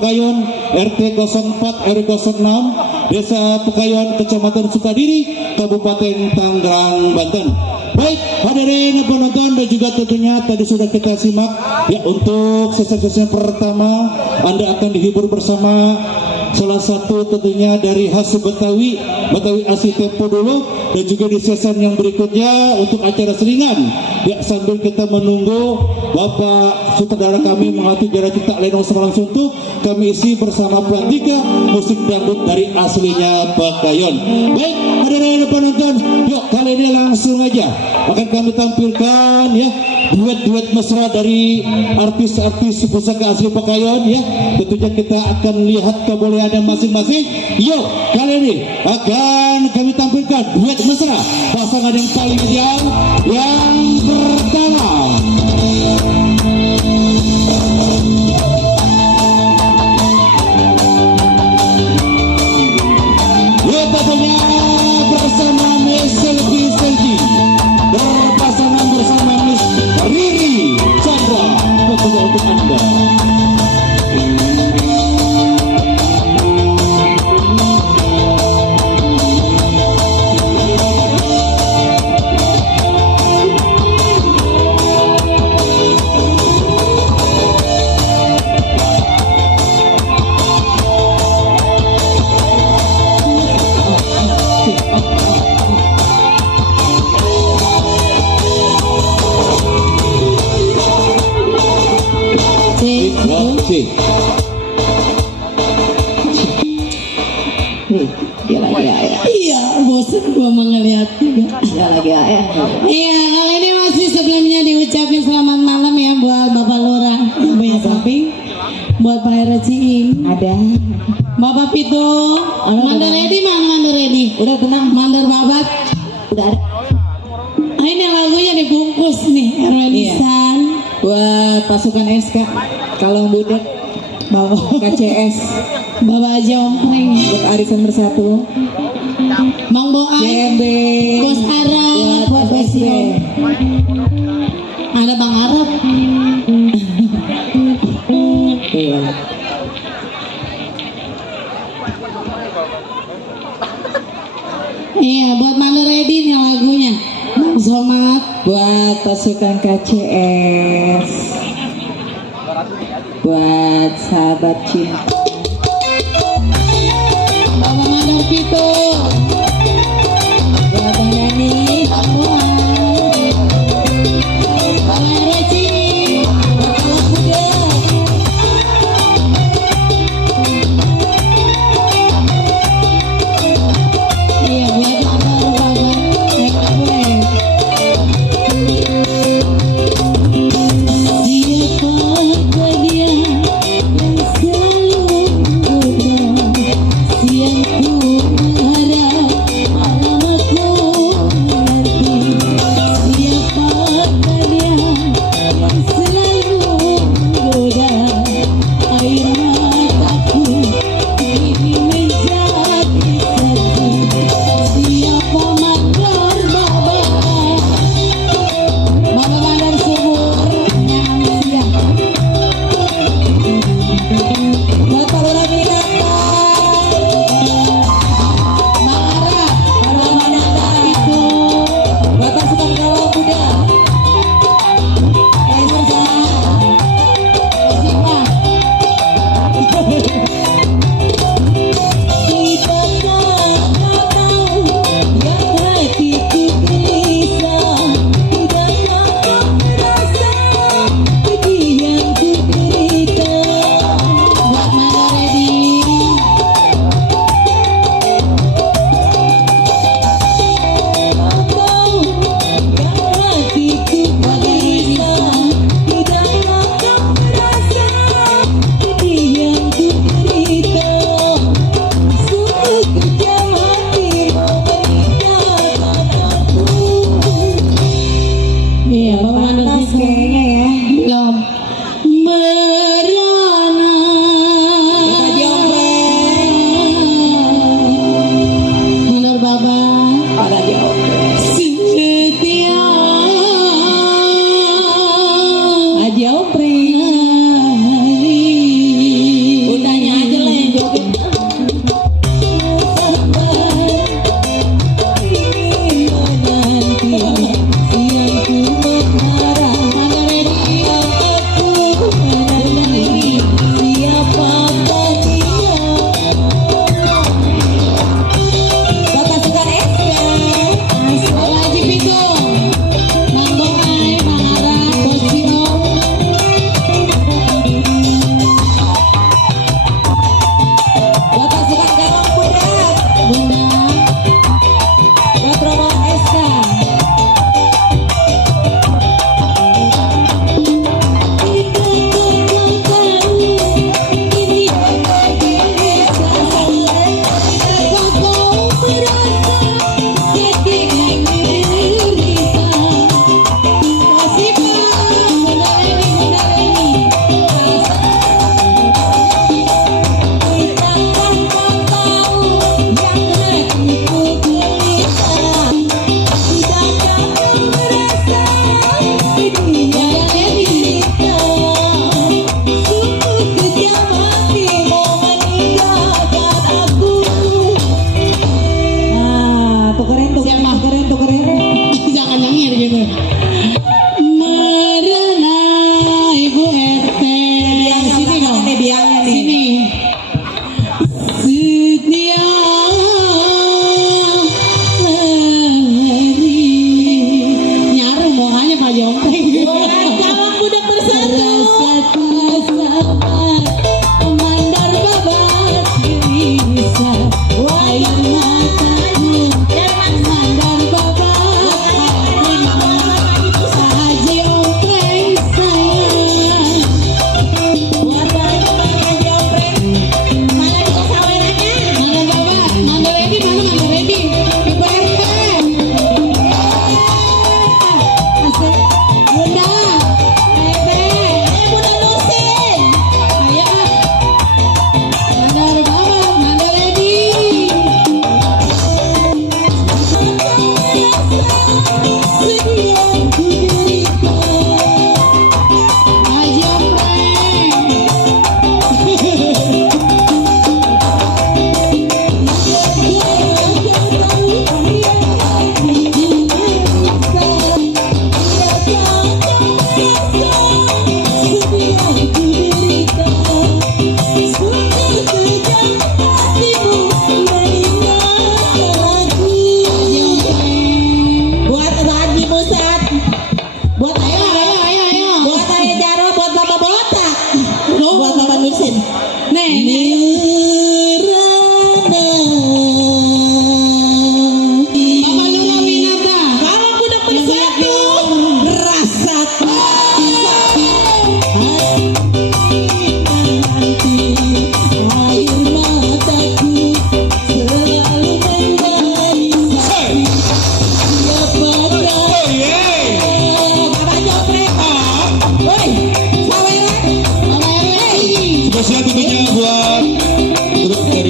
Pekayon, RT 04 RW 06, Desa Pekayon, Kecamatan Sukadiri, Kabupaten Tangerang, Banten. Baik, hadirin penonton dan juga tentunya tadi sudah kita simak ya, untuk sesi pertama Anda akan dihibur bersama salah satu tentunya dari khas Betawi Asli Tempo dulu, dan juga di season yang berikutnya untuk acara seringan ya, sambil kita menunggu Bapak sutradara kami menghati Jara Cipta Lenong Semarang Suntuk, kami isi bersama pelantika musik dangdut dari aslinya Pekayon. Baik, hadirin penonton, yuk kali ini langsung aja akan kami tampilkan ya duet-duet mesra dari artis-artis pusaka asli Pekayon ya. Tentunya kita akan lihat kebolehan masing-masing. Yuk, kali ini akan kami tampilkan duet mesra pasangan yang paling ideal. Yang pertama, ya tentunya bersama Miss Selvi Selvi berpasangan bersama Miss Riri Chandra. Tentunya untuk Anda. Dia lagi ayah. Iya, bosan gua ngeliat juga. Dia lagi ayah. Iya, kali ini masih sebelumnya diucapin selamat malam ya buat Bapak Lurah yang punya samping, buat Pak Reciing. Ada. Bapak Pito. Mandor ready mana mandor ready? Udah tenang. Mandor babat. Udah ada. Ini lagunya dibungkus nih, Erwin Isan. Buat pasukan SK. Kalau budak bawa KCS, bawa aja ongkring buat arisan bersatu. Bang Boan, JMB, Bos Arab, buat BSD. Ada Bang Arab. Iya. Iya, buat Mandor ready nih lagunya. Bang Somad, buat pasukan KCS, buat sahabat cinta. Bapak Mandor Pito, buat Bang Dani, Bang Boan, Bang Reci, buat anak muda. Iya, buat Mandor babat, siapakah dia yang selalu Bapak Lurah Winata. Kalau budak bersatu rasa air mataku selalu mengalir kepada Bapak Joprek. Woi, sawera. Spesial tentunya buat grup dari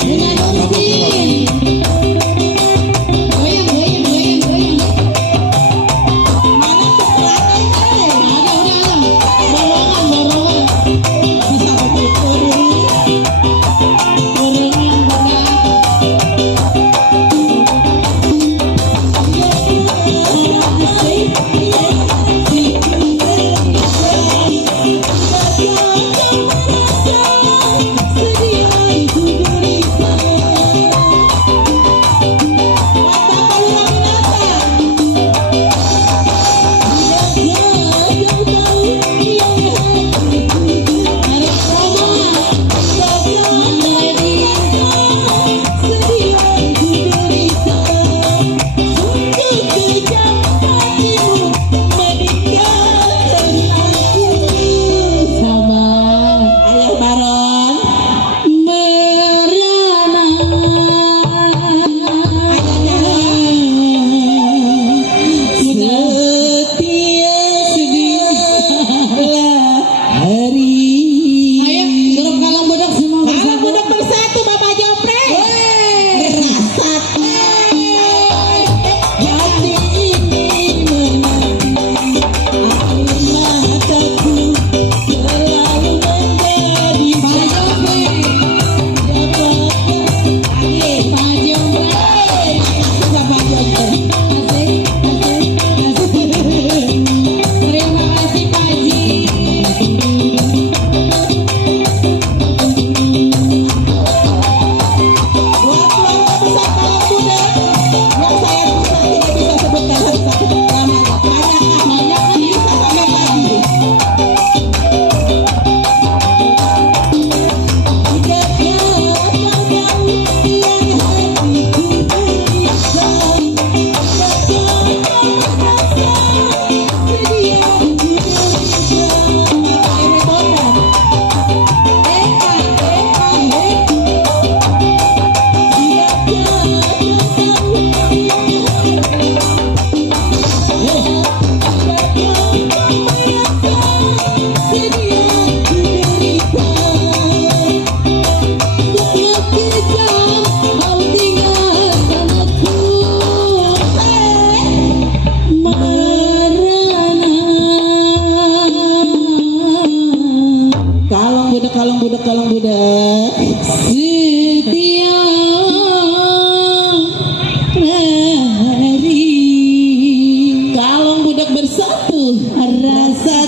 kalong budak Setia hari kalong budak bersatu rasa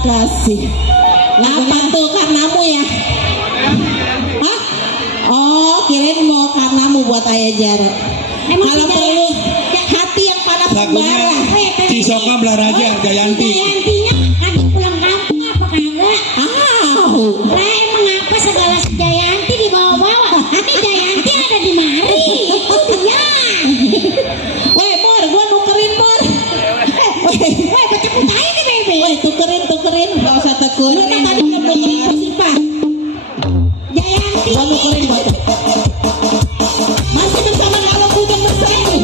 kasih. Ngapa tuh karenamu ya? Hah? Oh, kirain mau karenamu buat ayah Jarot. Kalau perlu hati yang panas bara. Cisoknya Belaraja, Jayanti. Jayantinya lagi pulang kampung apa kagak? Lah emang apa segala si Jayanti dibawa-bawa? Ini Jayanti ada di mari. Itu dia. Woi, Mor, gua nukerin, Mor. Woi, baca putai nih, Bebe. Woi, tukerin. Gak usah tekun. Lu kan tadi belum nukerin Pak. Banu keren banget. Masih bersama Kalau Bukan Bersatu.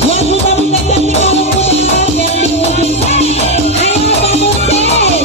Buat buka-buka cantik Kalau Bukan yang di ujung sana. Ayo Pak Musin.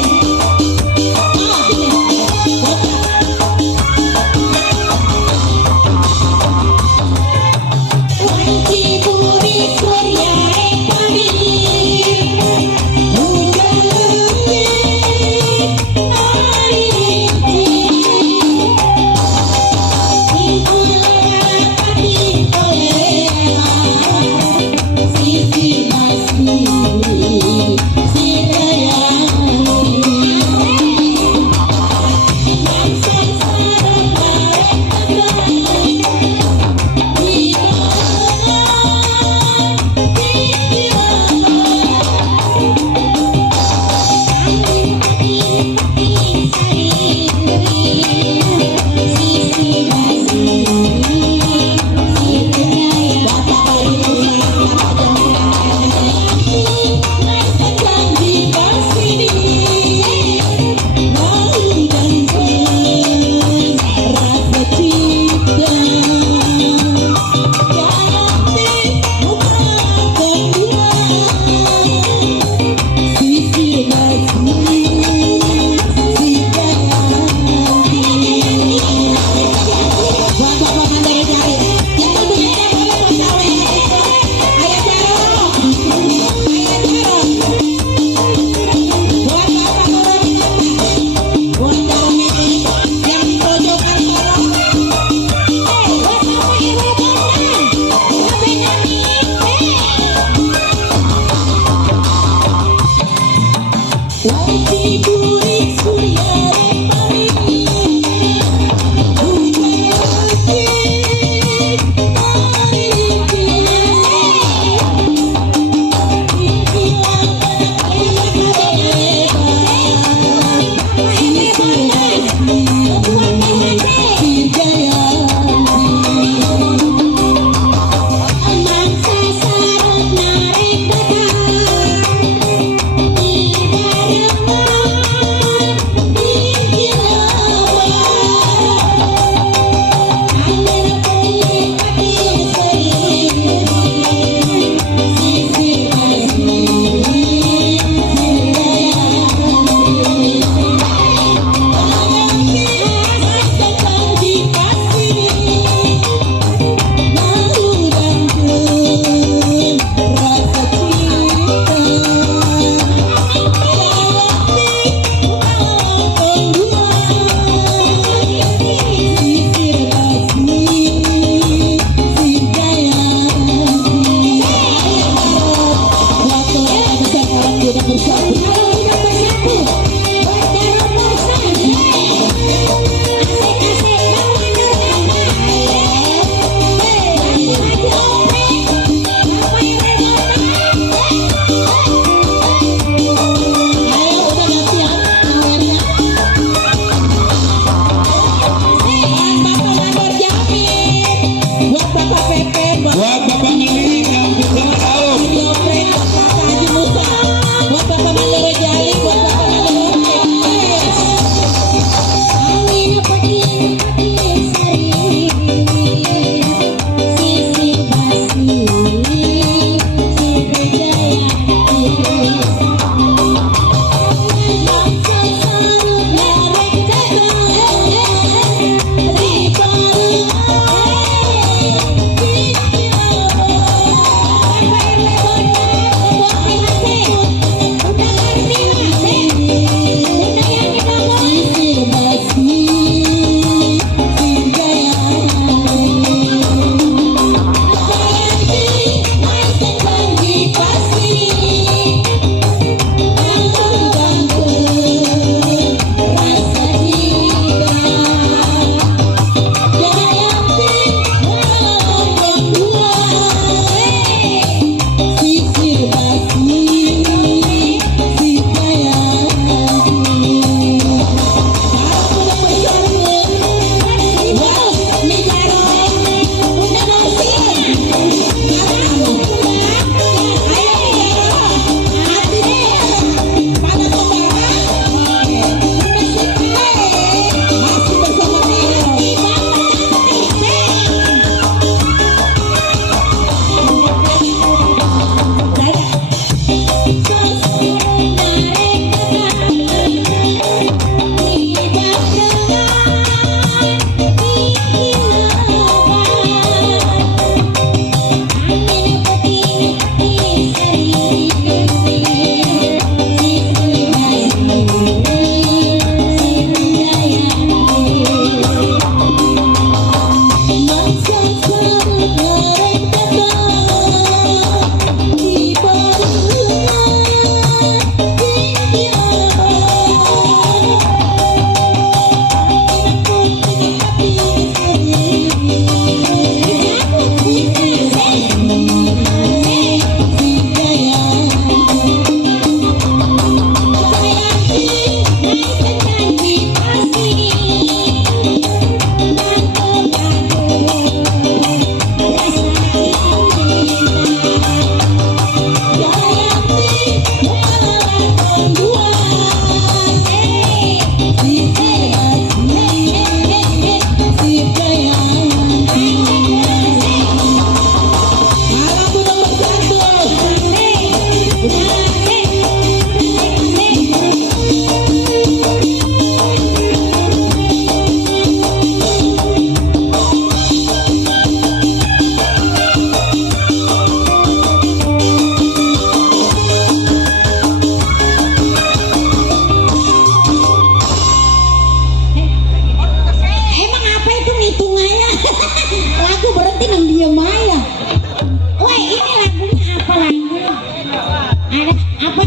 Ada apa?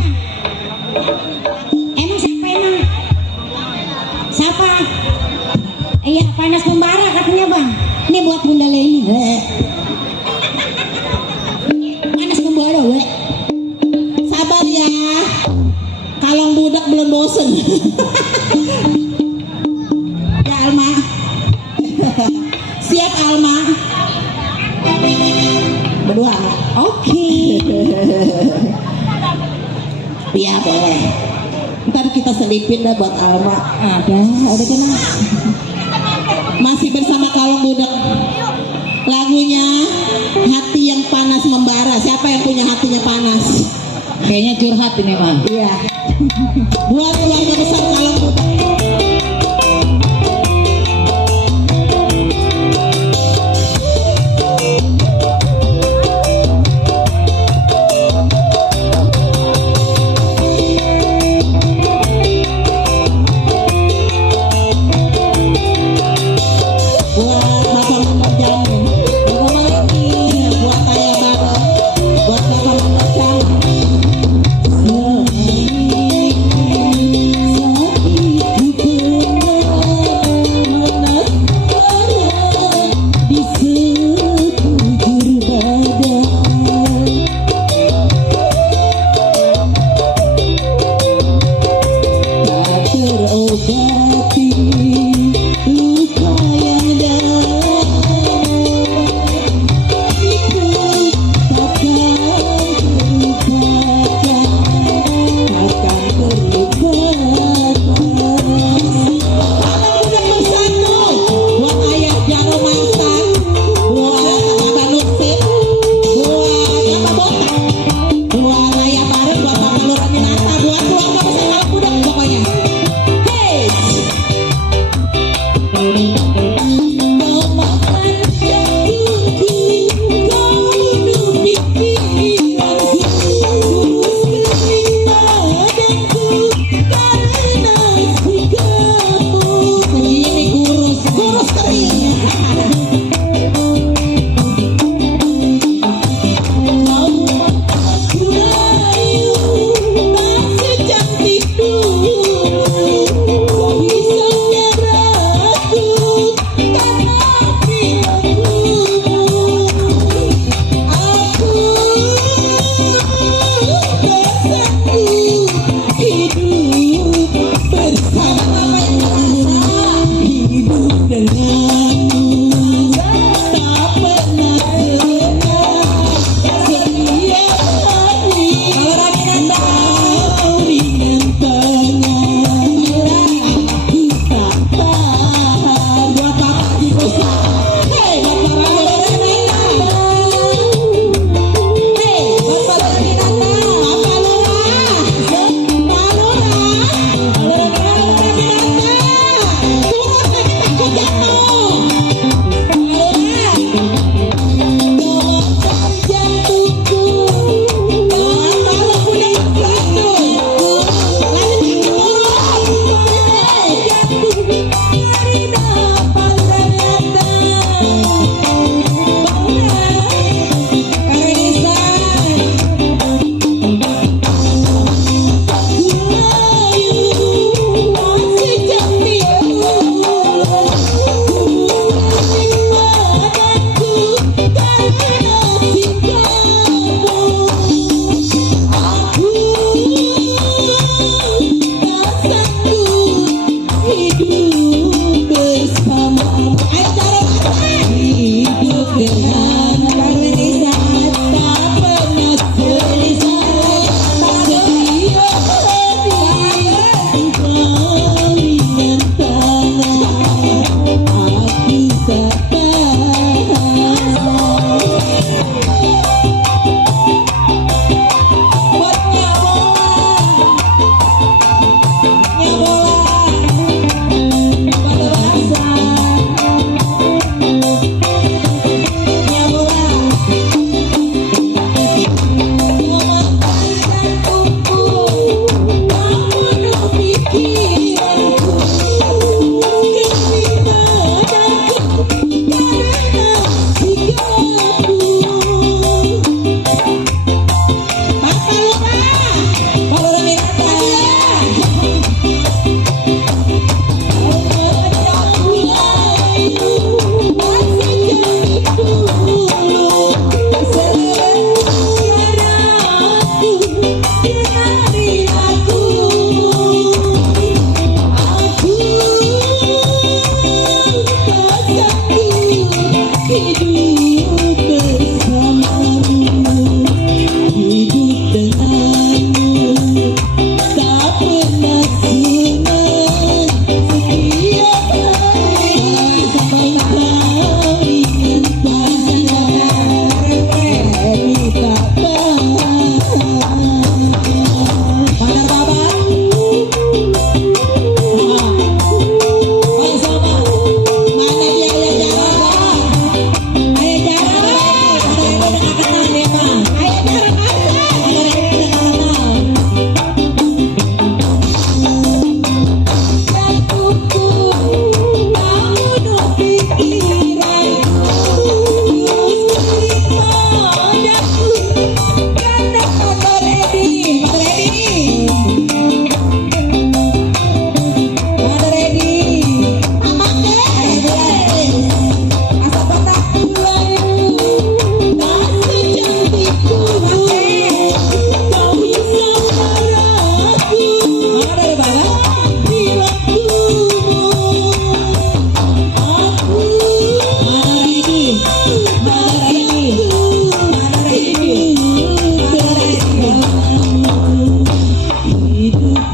Emang siapa emang? Siapa? Iya, panas membara katanya bang. Ini buat Bunda Leni. Panas membara, weh. Sabar ya. Kalong budak belum bosen. Ya Alma. Siap Alma. Berdua. Oke. Iya boleh. Ntar kita selipin dah buat Alma. Udah kena. Masih bersama kalong budak. Lagunya Hati Yang Panas Membara. Siapa yang punya hatinya panas? Kayaknya curhat ini mah. Iya. Buat keluarga besar kalong budak.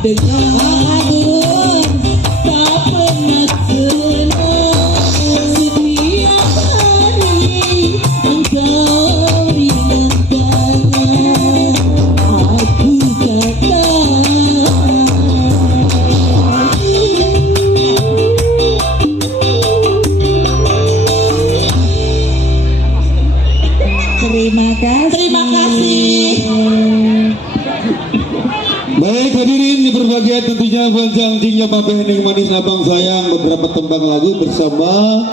dengan tak pernah senang. Setiap hari engkau ingatkan aku kata. Terima kasih. Baik hadirin di berbagai tentunya Banjang Jingnya Babe Hening Manis Abang Sayang beberapa tembang lagu bersama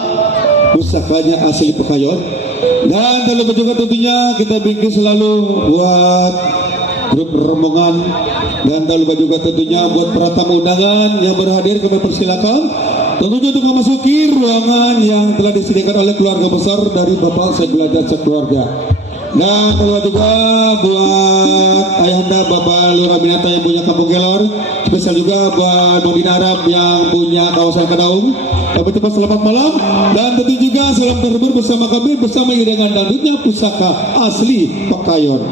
pusakanya asli Pekayon. Dan terlebih juga tentunya kita bikin selalu buat grup rombongan dan terlebih juga tentunya buat para tamu undangan yang berhadir kami persilakan tentunya untuk memasuki ruangan yang telah disediakan oleh keluarga besar dari Bapak Segala Sekeluarga. Dan kedua juga buat ayahanda Bapak Lurah Binata yang punya Kampung Kelor, spesial juga buat Modina Arab yang punya kawasan Kedaung. Kami ucapkan selamat malam dan tentu juga salam terhibur bersama kami bersama hidangan dangdutnya pusaka asli Pekayon.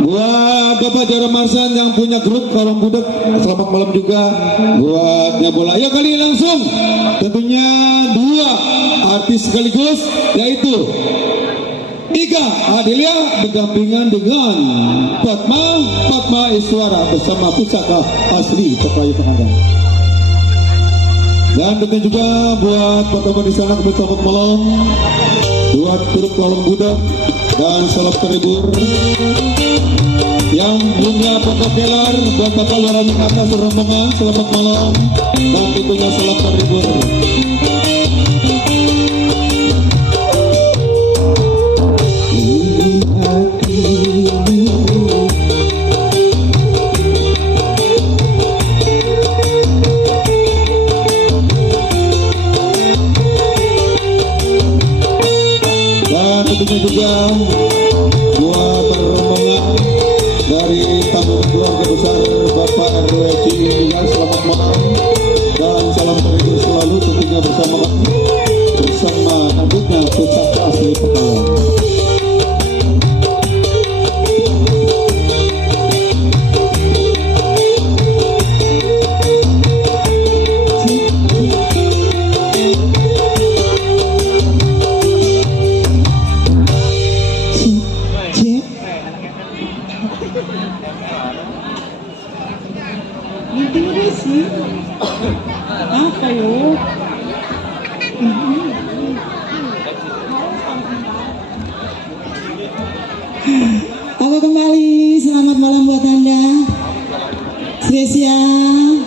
Buat Bapak Jara Marsan yang punya grup Kalong Budak, selamat malam juga. Buat Nyabola, ya kali langsung tentunya dua artis sekaligus yaitu Ika Adelia berdampingan dengan Fatma Iswara bersama pusaka asli Pekayon Pengadang. Dan tentu juga buat teman-teman di sana selamat malam. Buat grup Kalong Budak dan salam terhibur yang punya Pondok Kelar, buat Bapak Lurah Binata rombongan selamat malam dan tentunya salam terhibur. Dan tentunya juga buat rombongan dari tamu keluarga besar Bapak RW Ciingan selamat malam dan salam terhibur selalu tentunya bersama dangdutnya pusaka asli Pekayon. Halo kembali, selamat malam buat Anda. Spesial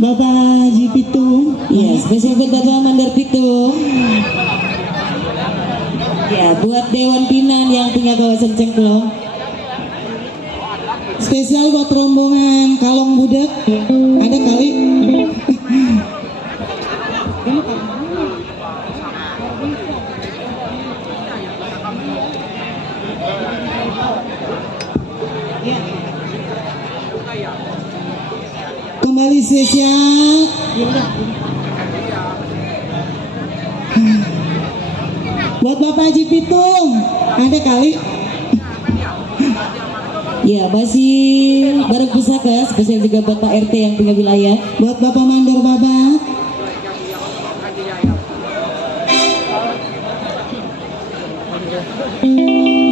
Bapak Haji Pitung. Ya, spesial buat Bapak Mandar Pitung. Ya, buat Dewan Pinan yang punya kawasan Cengklong. Spesial buat rombongan Kalong Budak. Ada kali. Kembali spesial buat Bapak Haji Pitung. Ada kali. Ya, masih bareng pusaka, spesial juga buat Pak RT yang punya wilayah. Buat Bapak Mandor Babak.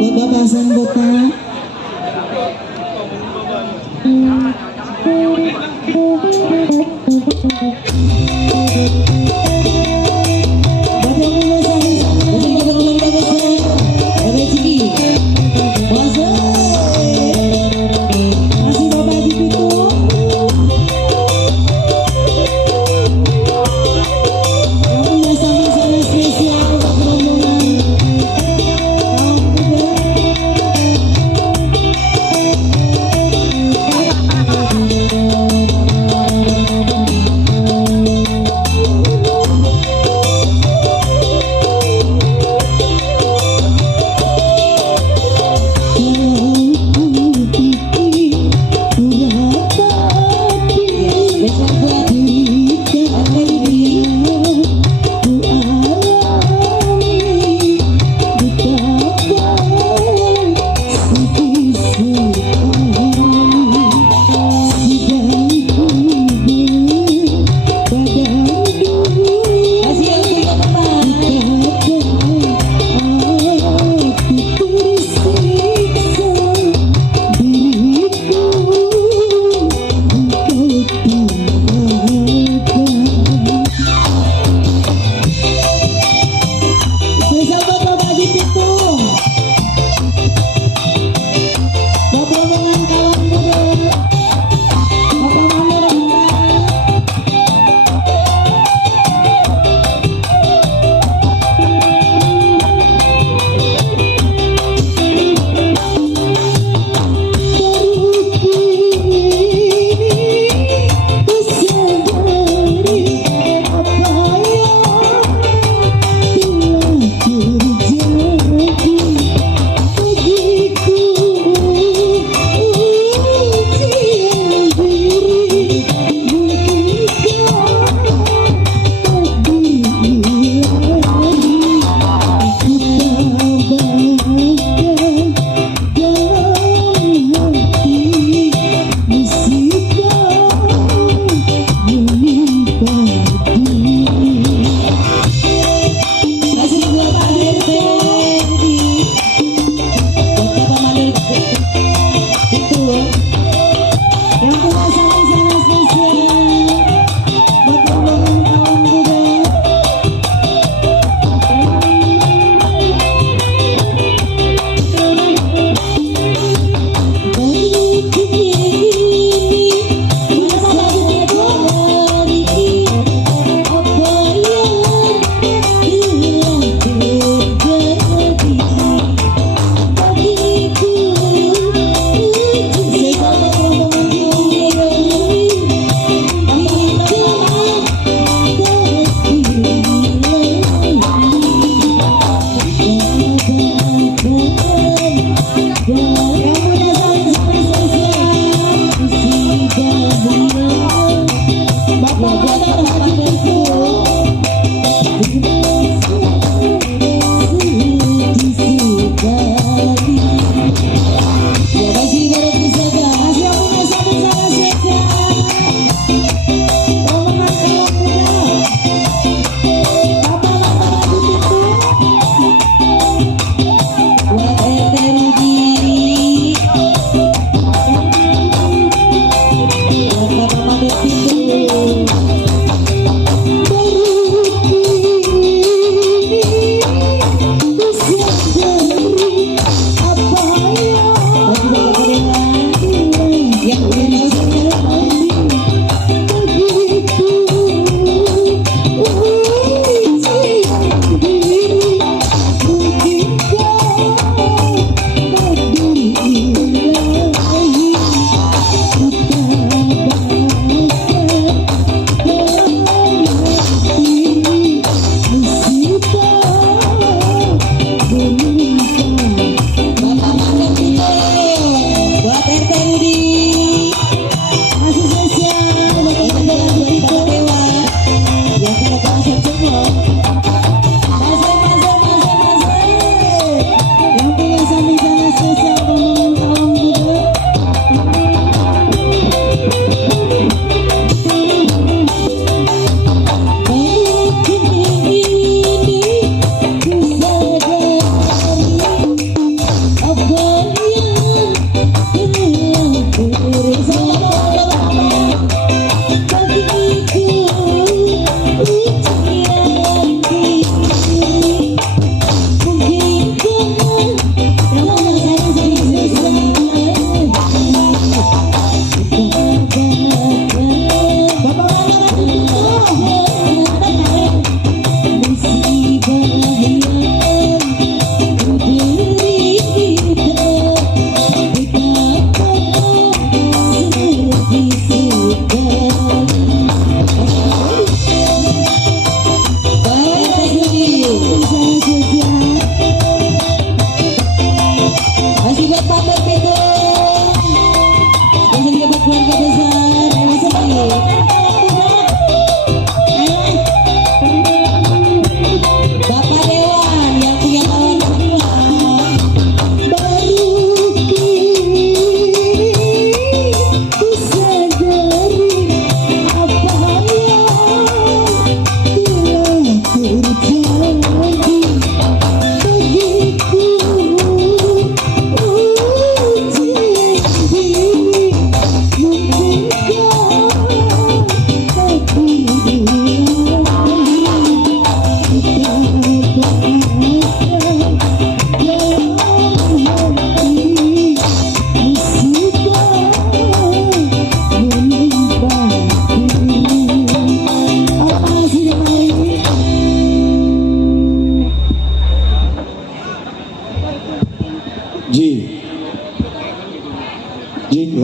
Buat Bapak Hasan Botak. Buat yang punya sahih. Masih juga bulan bagus, Bapak Ciki. Masih Bapak Haji Pitung. Yang punya sama-sama spesial untuk rombongan Kalong Budak.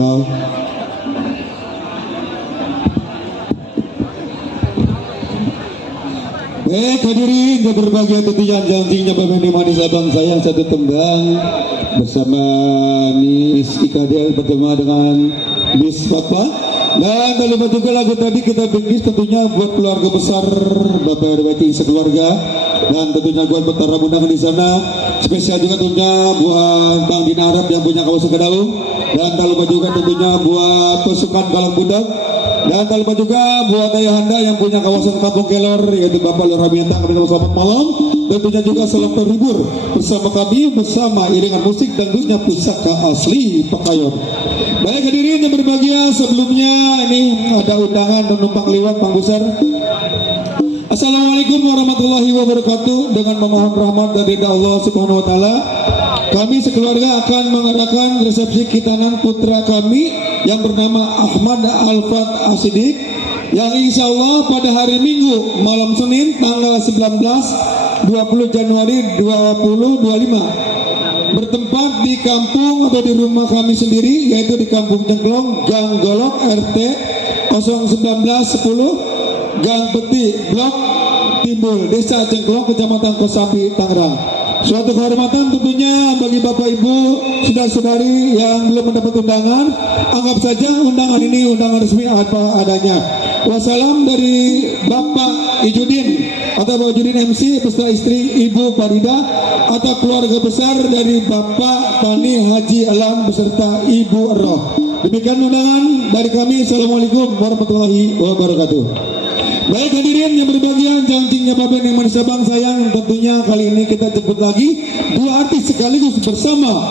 beliau. Hadirin yang berbahagia, tentunya janjinya Bapak Dimani Sabang sayang satu tembang bersama Miss Ikadel bertemu dengan Miss Fatma, dan tak lupa juga lagu tadi kita bingkis tentunya buat keluarga besar Bapak Dewati sekeluarga, dan tentunya buat betara undangan di sana, spesial juga tentunya buat Bang Dina Arab yang punya kawasan Kedaung, dan tak lupa juga tentunya buat pasukan Galang Budak, dan tak lupa juga buat ayahanda yang punya kawasan Kampung Kelor yaitu Bapak Lurah Miantang. Kami selamat malam, tentunya juga selamat terhibur bersama kami bersama iringan musik dangdutnya Pusaka Asli Pekayon. Baik hadirin yang berbahagia, sebelumnya ini ada undangan dan numpang liwat Bang Besar. Assalamualaikum warahmatullahi wabarakatuh. Dengan memohon rahmat dari Allah Subhanahu wa taala, kami sekeluarga akan mengadakan resepsi khitanan putra kami yang bernama Ahmad Alfat Asidik, yang insya Allah pada hari Minggu malam Senin tanggal 19 20 Januari 2025 bertempat di kampung atau di rumah kami sendiri, yaitu di Kampung Jengklong, Gang Golok, RT 01910, Gang Peti, Blok Timbul, Desa Jengklong, Kecamatan Kosambi, Tangerang. Suatu kehormatan tentunya bagi Bapak Ibu, saudara-saudari yang belum mendapat undangan, anggap saja undangan ini undangan resmi apa adanya. Wassalam dari Bapak Ijudin atau Bapak Ijudin MC beserta istri Ibu Farida, atau keluarga besar dari Bapak Tani Haji Alam beserta Ibu Roh. Demikian undangan dari kami. Assalamualaikum warahmatullahi wabarakatuh. Baik hadirin yang berbahagia, janjinya Bapak yang manis Sabang sayang, tentunya kali ini kita jemput lagi dua artis sekaligus bersama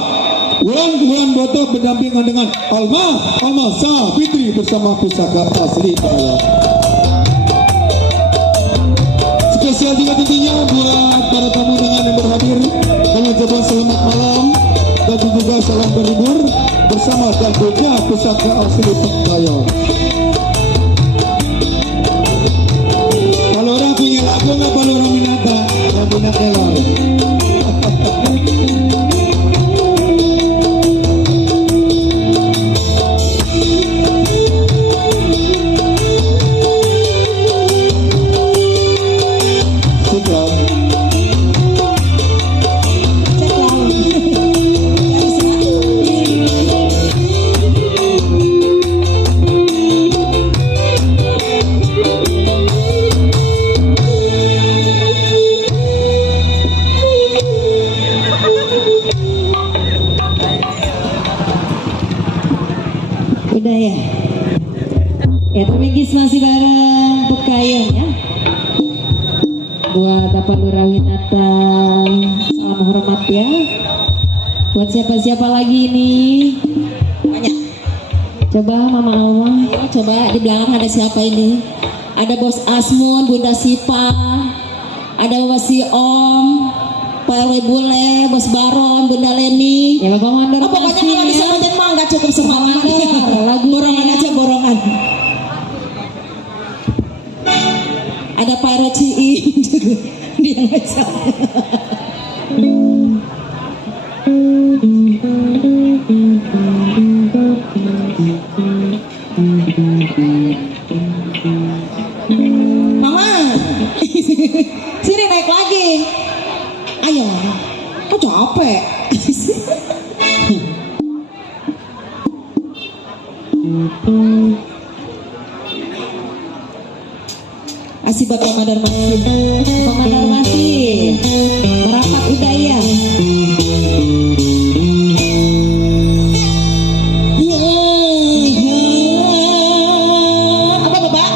Wulan Boto berdampingan dengan Alma Safitri bersama Pusaka Asli Pekayon. Spesial juga tentunya buat para tamu undangan yang berhadir, kami ucapkan selamat malam dan juga salam berhibur bersama dangdutnya Pusaka Asli Pekayon. Kalau orang punya lagu nggak, kalau orang minata yang punya kelor. Udah ya? Ya, Termegis masih bareng Pekayon ya. Buat Bapak Lurah Winata, salam hormat ya. Buat siapa-siapa lagi ini? Banyak. Coba Mama Alma. Coba di belakang ada siapa ini? Ada Bos Asmun, Bunda Sipa, ada Bapak Si Om, Pak RW Bule, Bos Baron, Bunda Leni. Ya Bapak Mandor. Oh, pokoknya kalau disebutin mah nggak cukup semua. Lagu Borongan aja, borongan. Ada Pak RW Ciin juga. Dia nggak sama. Mama, sini naik lagi. Ayo, kok capek? Asih Bapak Madar Masih, Bapak Mandor masih merapat udaya. Apa Bapak?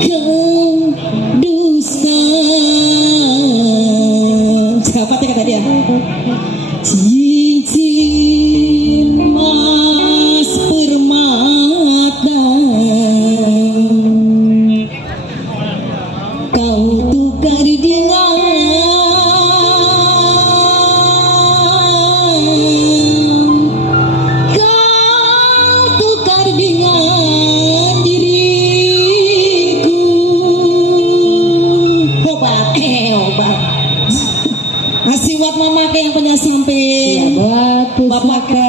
Kau dusta. Siapa teh kata dia? Cincin mas permata kau tukar dengan diriku. Obat. Masih buat mama yang punya sampai Ya buat Pusaka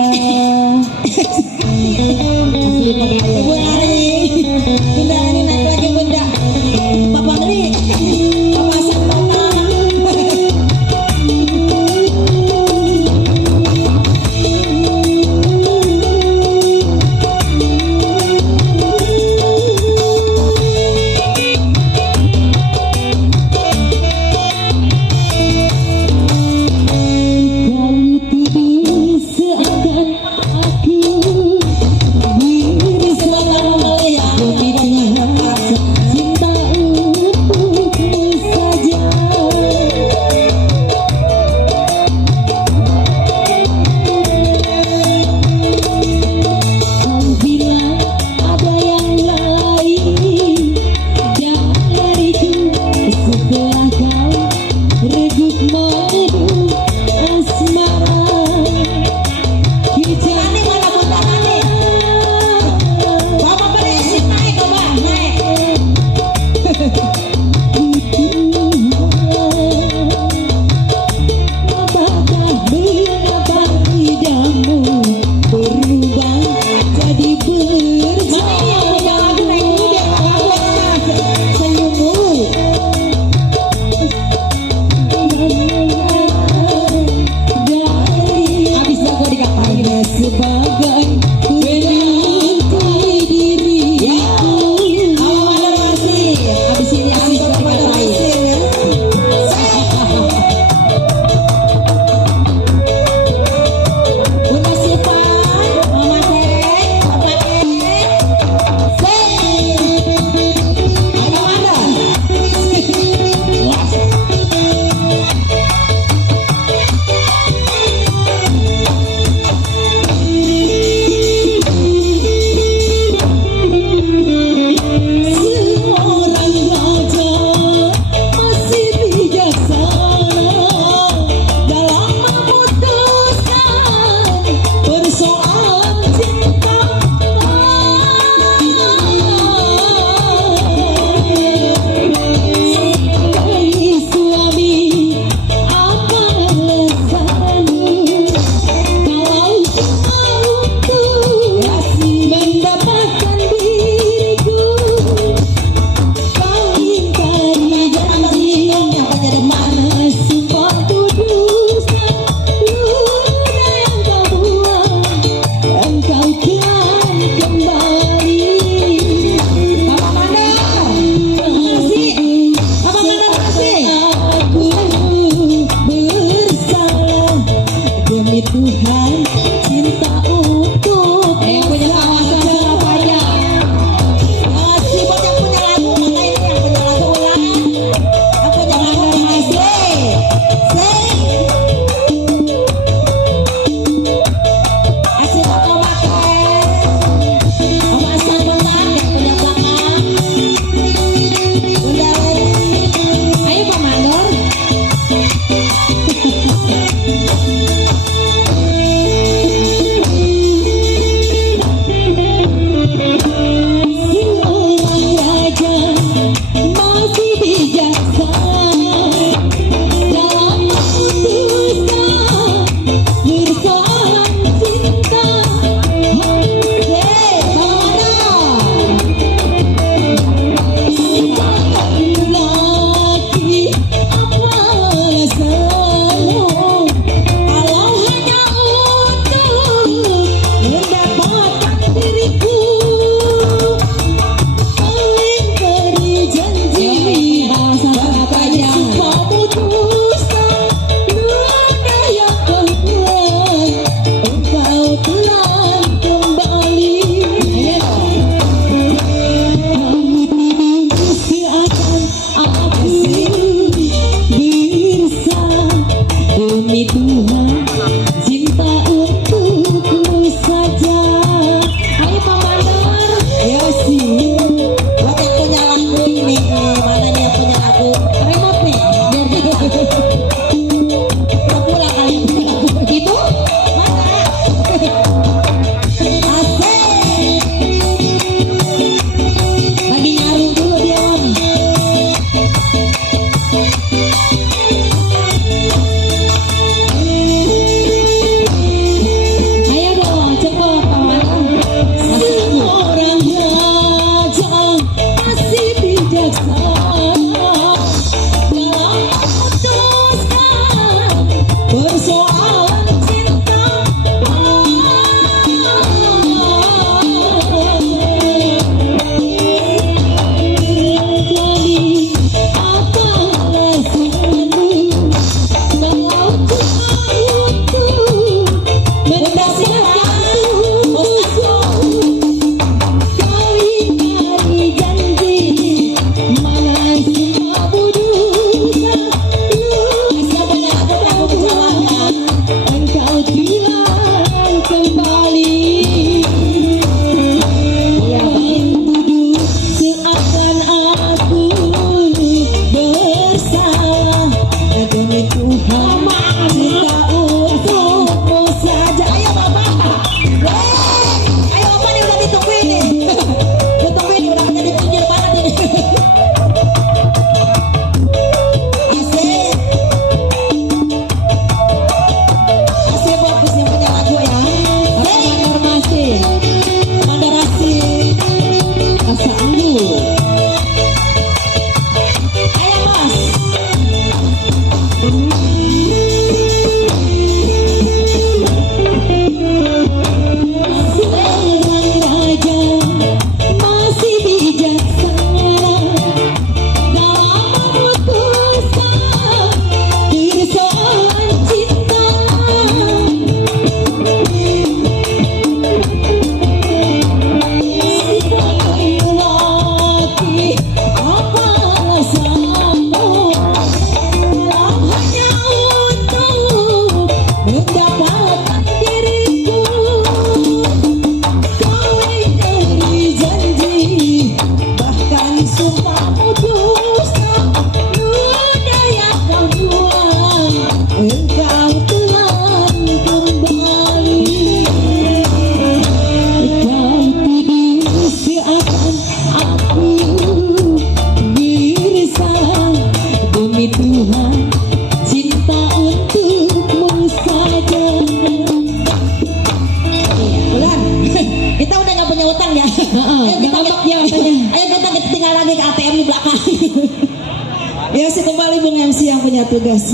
Ya, si kembali Bung MC yang punya tugas.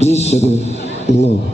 This is low.